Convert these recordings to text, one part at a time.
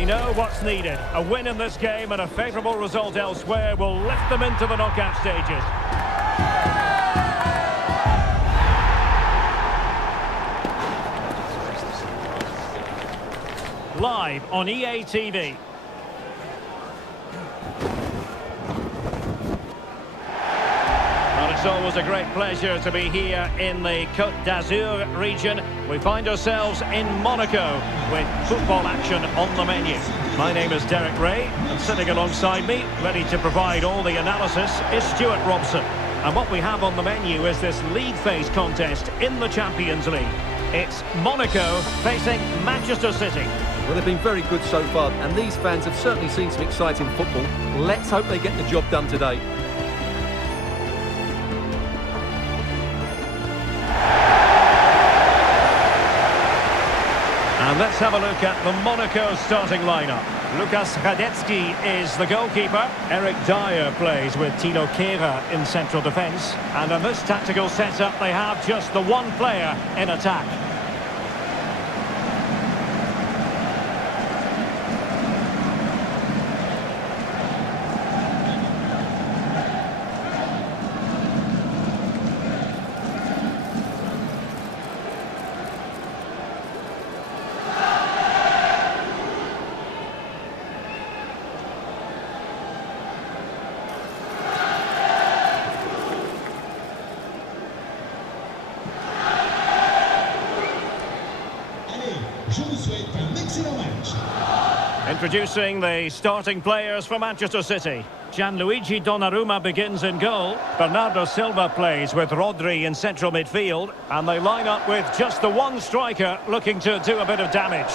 They know what's needed. A win in this game and a favourable result elsewhere will lift them into the knockout stages. Live on EA TV. Well, it's always a great pleasure to be here in the Côte d'Azur region. We find ourselves in Monaco with football action on the menu. My name is Derek Ray, and sitting alongside me, ready to provide all the analysis, is Stuart Robson. And what we have on the menu is this league phase contest in the Champions League. It's Monaco facing Manchester City. Well, they've been very good so far, and these fans have certainly seen some exciting football. Let's hope they get the job done today. And let's have a look at the Monaco starting lineup. Lukas Radecki is the goalkeeper. Eric Dyer plays with t.tam in central defence. And in this tactical setup, they have just the one player in attack. Introducing the starting players for Manchester City. Gianluigi Donnarumma begins in goal. Bernardo Silva plays with Rodri in central midfield. And they line up with just the one striker looking to do a bit of damage.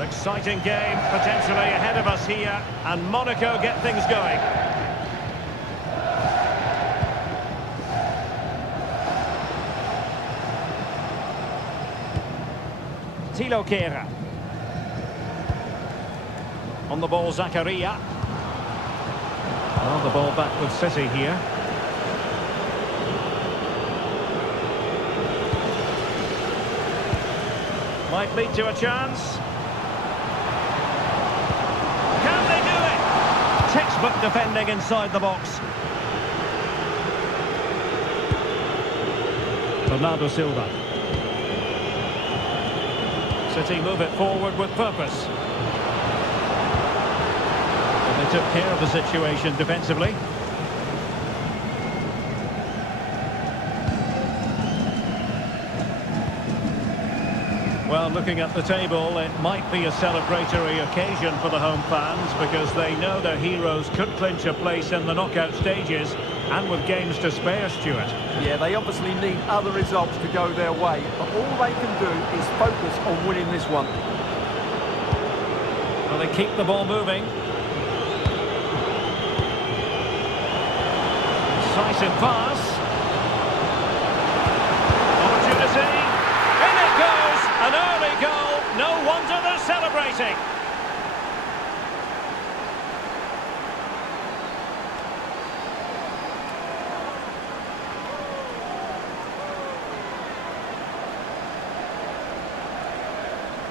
Exciting game potentially ahead of us here, and Monaco get things going. t.tam. On the ball, Zakaria. Well, the ball back with City here. Might lead to a chance. Textbook defending inside the box. Bernardo Silva. City move it forward with purpose. And they took care of the situation defensively. Well, looking at the table, it might be a celebratory occasion for the home fans because they know their heroes could clinch a place in the knockout stages, and with games to spare, Stuart. Yeah, they obviously need other results to go their way, but all they can do is focus on winning this one. Well, they keep the ball moving. Decisive pass. Opportunity. An early goal, no wonder they're celebrating.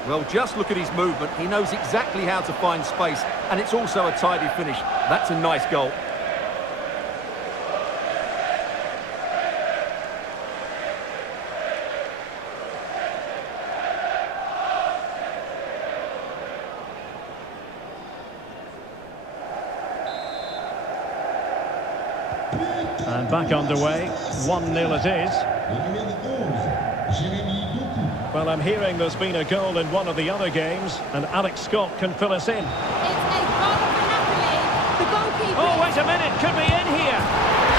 Well, just look at his movement. He knows exactly how to find space, and it's also a tidy finish. That's a nice goal. And back underway, 1-0 it is. Well, I'm hearing there's been a goal in one of the other games, and Alex Scott can fill us in. It's a goal for Napoli. The goalkeeper... Oh, wait a minute, could be in here.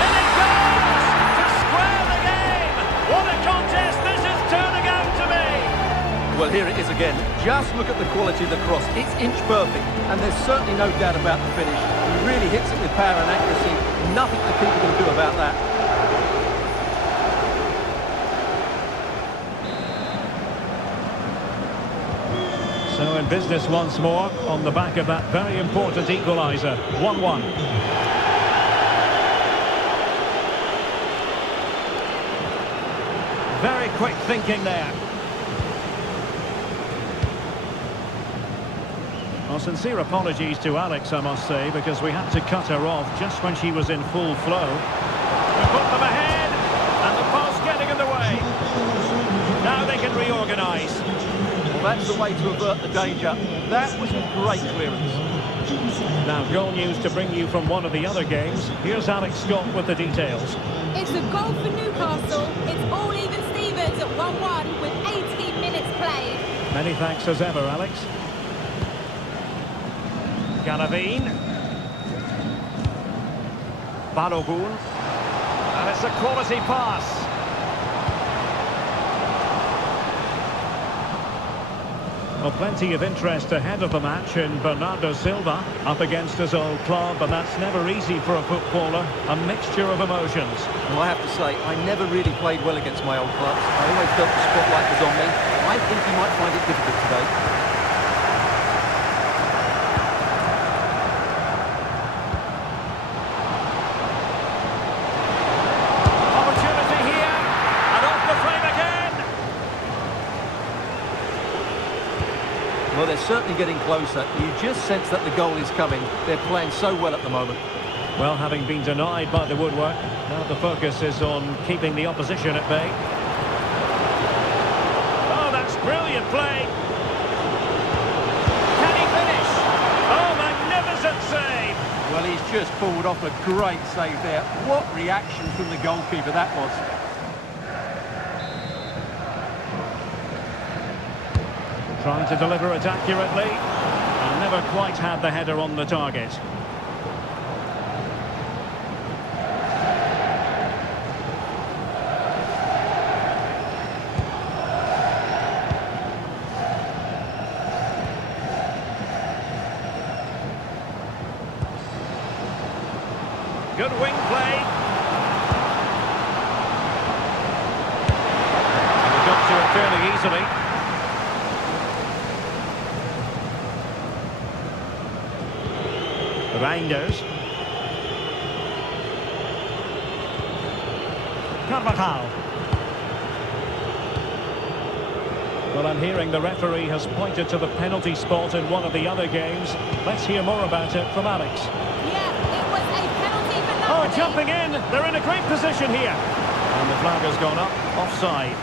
And it goes to square the game. What a contest this is turning out to be. Well, here it is again. Just look at the quality of the cross. It's inch perfect, and there's certainly no doubt about the finish. He really hits it with power and accuracy. Nothing the keeper can do about that. business once more on the back of that very important equaliser. 1-1. Very quick thinking there. Well, sincere apologies to Alex, I must say, because we had to cut her off just when she was in full flow. We put them ahead, and the pass getting in the way. Now they can reorganise. Well, that's the way to avert the danger. That was a great clearance. Now, goal news to bring you from one of the other games. Here's Alex Scott with the details. It's a goal for Newcastle. It's all even Stevens at 1-1 with 18 minutes played. Many thanks as ever, Alex. Galavine. Balogun. And it's a quality pass. Well, plenty of interest ahead of the match in Bernardo Silva up against his old club, and that's never easy for a footballer. A mixture of emotions. Well, I have to say, I never really played well against my old clubs. I always felt the spotlight was on me. I think he might find it difficult today. Opportunity here, and off the frame again. Well, they're certainly getting closer. You just sense that the goal is coming. They're playing so well at the moment. Well, having been denied by the woodwork, now the focus is on keeping the opposition at bay. Oh, that's brilliant play. Can he finish? Oh, magnificent save. Well, he's just pulled off a great save there. What reaction from the goalkeeper that was. Trying to deliver it accurately, and never quite had the header on the target. Good wing play. And he got to it fairly easily. Reinders. Carvajal. Well, I'm hearing the referee has pointed to the penalty spot in one of the other games. Let's hear more about it from Alex. Yeah, it was a penalty for Oh, Napoli. jumping in. They're in a great position here. And the flag has gone up. Offside.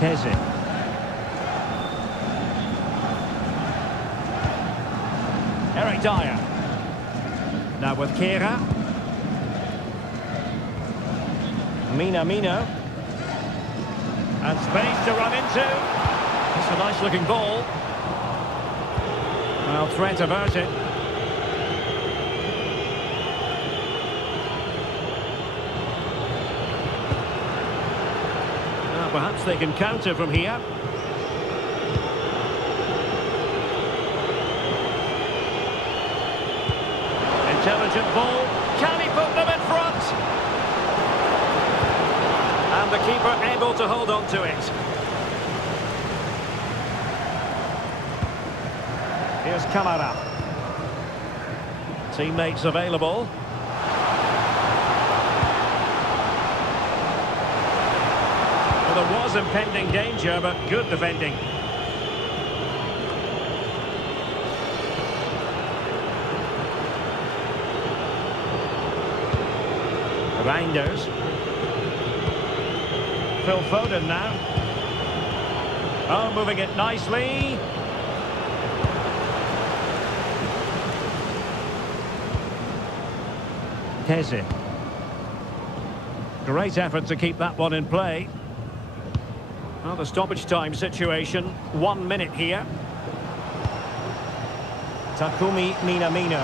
Keze. Eric Dyer. Now with Kera. Minamino. And space to run into. It's a nice looking ball. Well, threat averted. Perhaps they can counter from here. Intelligent ball. Can he put them in front? And the keeper able to hold on to it. Here's Camara. Teammates available. There was impending danger, but good defending. Reinders. Phil Foden now. Oh, moving it nicely. Keze. Great effort to keep that one in play. Well, the stoppage time situation, 1 minute here. Takumi Minamino.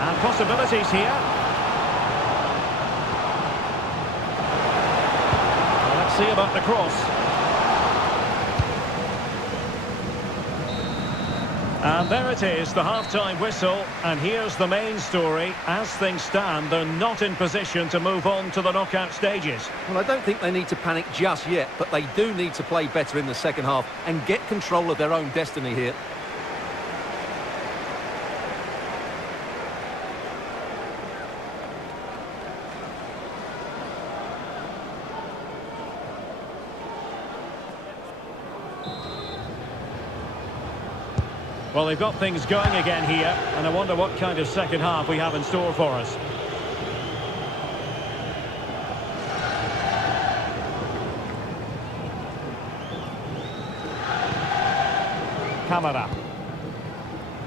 And possibilities here. see about the cross. And there it is, the half-time whistle, and here's the main story. As things stand, they're not in position to move on to the knockout stages. Well, I don't think they need to panic just yet, but they do need to play better in the second half and get control of their own destiny here. Well, they've got things going again here, and I wonder what kind of second half we have in store for us. Camara.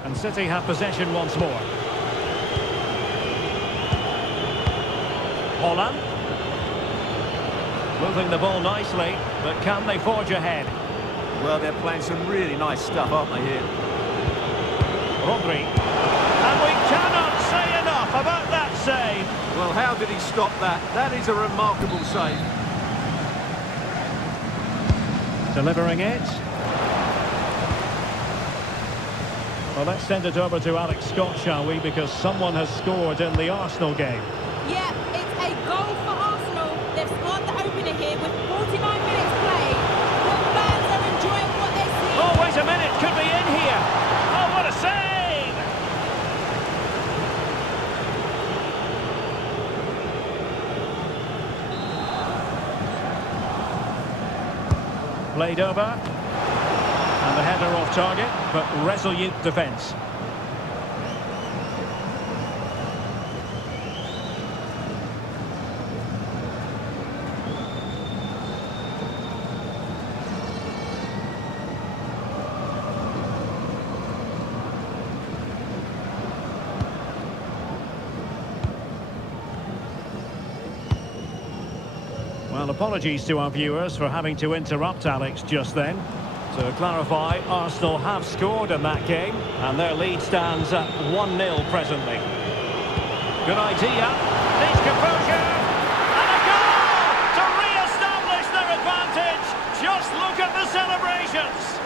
And City have possession once more. Holland. Moving the ball nicely, but can they forge ahead? Well, they're playing some really nice stuff, aren't they, here? Rodri. And we cannot say enough about that save. Well, how did he stop that? That is a remarkable save. Delivering it. Well, let's send it over to Alex Scott, shall we? Because someone has scored in the Arsenal game. Yeah, it's a goal for Arsenal. They've scored the opener here with 49 minutes played. The fans are enjoying what they see. Oh, wait a minute. Could be in here. Oh, what a save! Played over, and the header off target, but resolute defence. Well, apologies to our viewers for having to interrupt Alex just then. To clarify, Arsenal have scored in that game, and their lead stands at 1-0 presently. Good idea. Needs composure. And a goal to re-establish their advantage. Just look at the celebrations.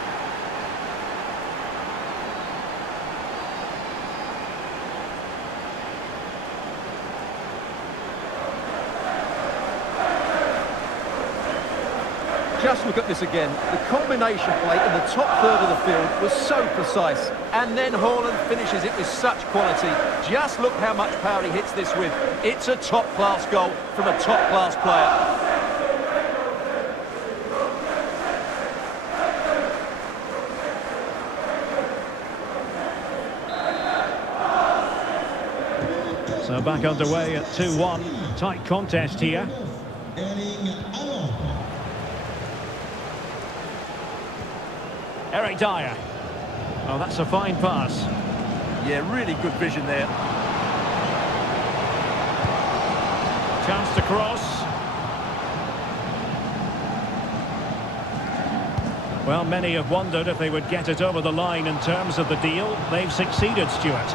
Just look at this again. The combination play in the top third of the field was so precise. And then Haaland finishes it with such quality. Just look how much power he hits this with. It's a top-class goal from a top-class player. So back underway at 2-1. Tight contest here. Eric Dyer. Oh, that's a fine pass. Yeah, really good vision there. Chance to cross. Well, many have wondered if they would get it over the line in terms of the deal. They've succeeded, Stuart.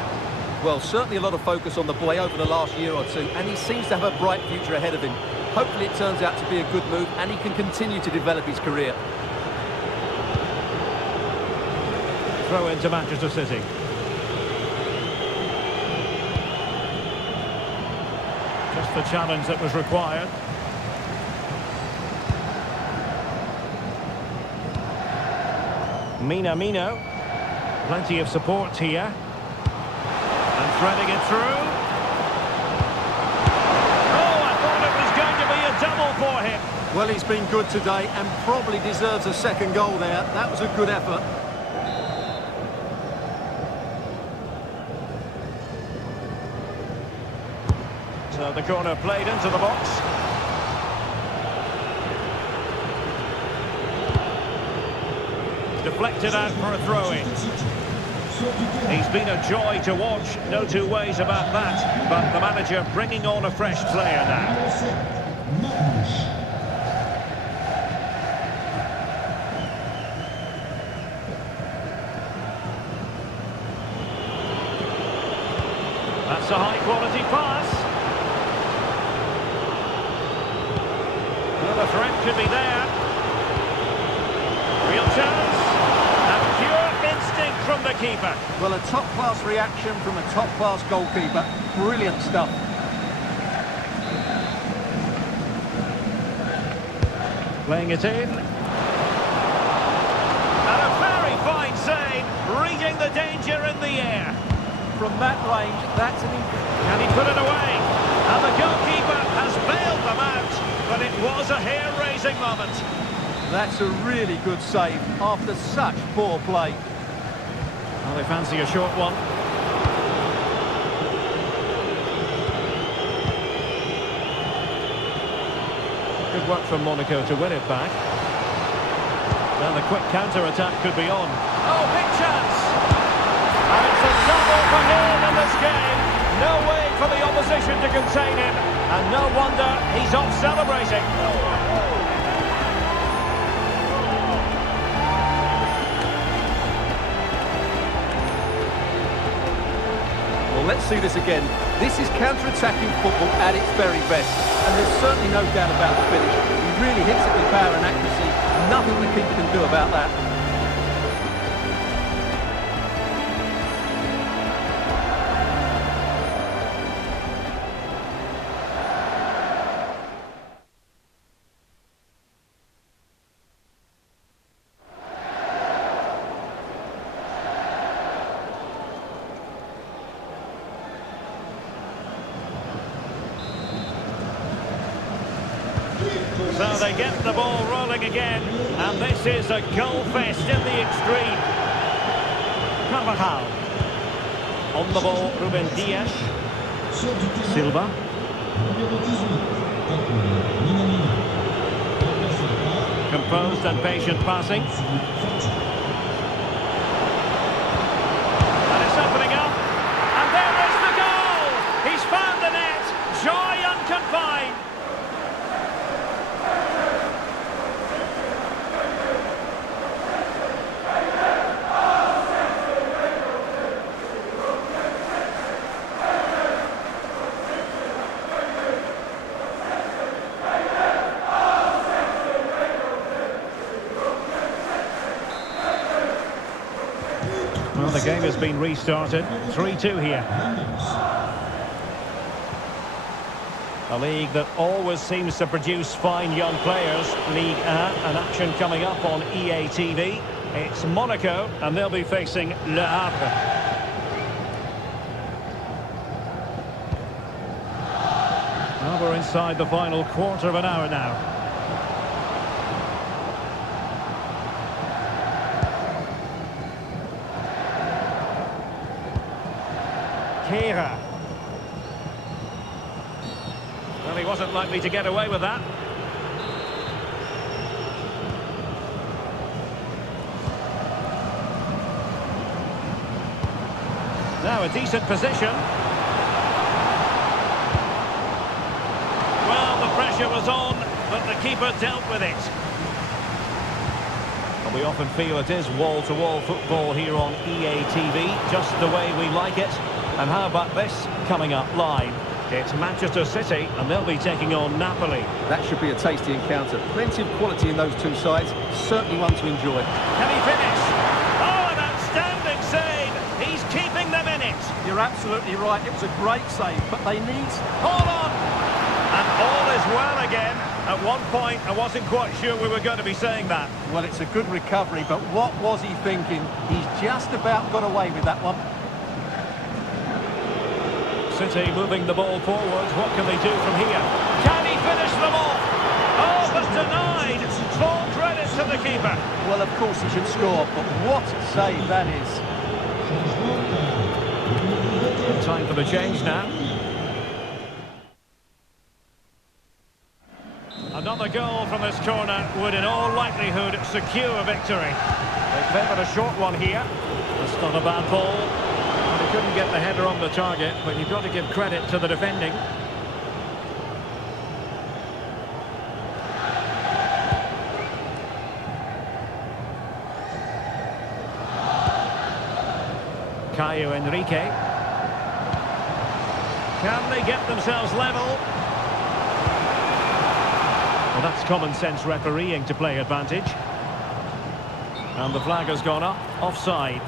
Well, certainly a lot of focus on the boy over the last year or two, and he seems to have a bright future ahead of him. Hopefully it turns out to be a good move, and he can continue to develop his career. Throw into Manchester City. Just the challenge that was required. Minamino. Plenty of support here. And threading it through. Oh, I thought it was going to be a double for him. Well, he's been good today and probably deserves a second goal there. That was a good effort. So the corner played into the box. Deflected out for a throw-in. He's been a joy to watch, no two ways about that. But the manager bringing on a fresh player now. That's a high-quality pass. Well, the threat could be there. Real chance. And pure instinct from the keeper. Well, a top-class reaction from a top-class goalkeeper. Brilliant stuff. Playing it in. And a very fine save, reading the danger in the air. From that range, that's an... Can he put it away? And the goalkeeper has bailed them out, but it was a hair-raising moment. That's a really good save after such poor play. Well, they fancy a short one. Good work from Monaco to win it back. Now the quick counter-attack could be on. Oh, big chance! And it's a double for him in this game. No way for the opposition to contain him. And no wonder he's off celebrating. Well, let's see this again. This is counter-attacking football at its very best. And there's certainly no doubt about the finish. He really hits it with power and accuracy. Nothing the keeper can do about that. So they get the ball rolling again, and this is a goal fest in the extreme. Carvajal. On the ball, Ruben Dias. Silva. Composed and patient passing. And it's opening up. And there is the goal! He's found the net. Joy unconfined. Well, the game has been restarted. 3-2 here. A league that always seems to produce fine young players. Ligue 1, an action coming up on EA TV. It's Monaco, and they'll be facing Le Havre. Well, we're inside the final quarter of an hour now. Kehrer. Well, he wasn't likely to get away with that. Now a decent position. Well, the pressure was on, but the keeper dealt with it. And we often feel it is wall-to-wall football here on EA TV, just the way we like it. And how about this coming up live? It's Manchester City, and they'll be taking on Napoli. That should be a tasty encounter. Plenty of quality in those two sides. Certainly one to enjoy. Can he finish? Oh, an outstanding save! He's keeping them in it. You're absolutely right. It was a great save, but they need... Hold on! And all is well again. At one point, I wasn't quite sure we were going to be saying that. Well, it's a good recovery, but what was he thinking? He's just about got away with that one. City moving the ball forward. What can they do from here? Can he finish them off? Oh, but denied. Full credit to the keeper. Well, of course he should score, but what a save that is. Time for the change now. Another goal from this corner would in all likelihood secure a victory. They favoured a short one here. That's not a bad ball. Well, they couldn't get the header on the target, but you've got to give credit to the defending. Caio Henrique. Can they get themselves level? Well, that's common sense refereeing to play advantage. And the flag has gone up, offside.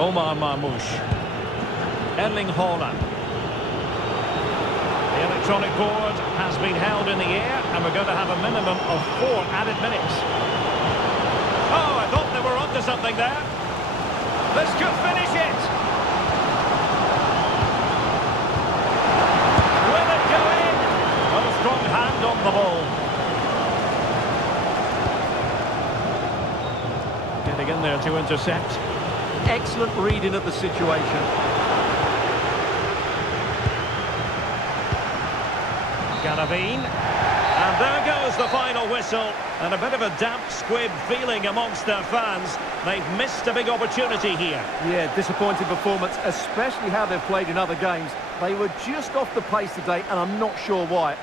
Omar Marmoush. Erling Haaland. The electronic board has been held in the air, and we're going to have a minimum of 4 added minutes. Oh, I thought they were onto something there. This could finish it. Will it go in? Well, a strong hand on the ball. Getting in there to intercept. Excellent reading of the situation. Garavine. And there goes the final whistle. And a bit of a damp squib feeling amongst their fans. They've missed a big opportunity here. Yeah, disappointing performance, especially how they've played in other games. They were just off the pace today, and I'm not sure why.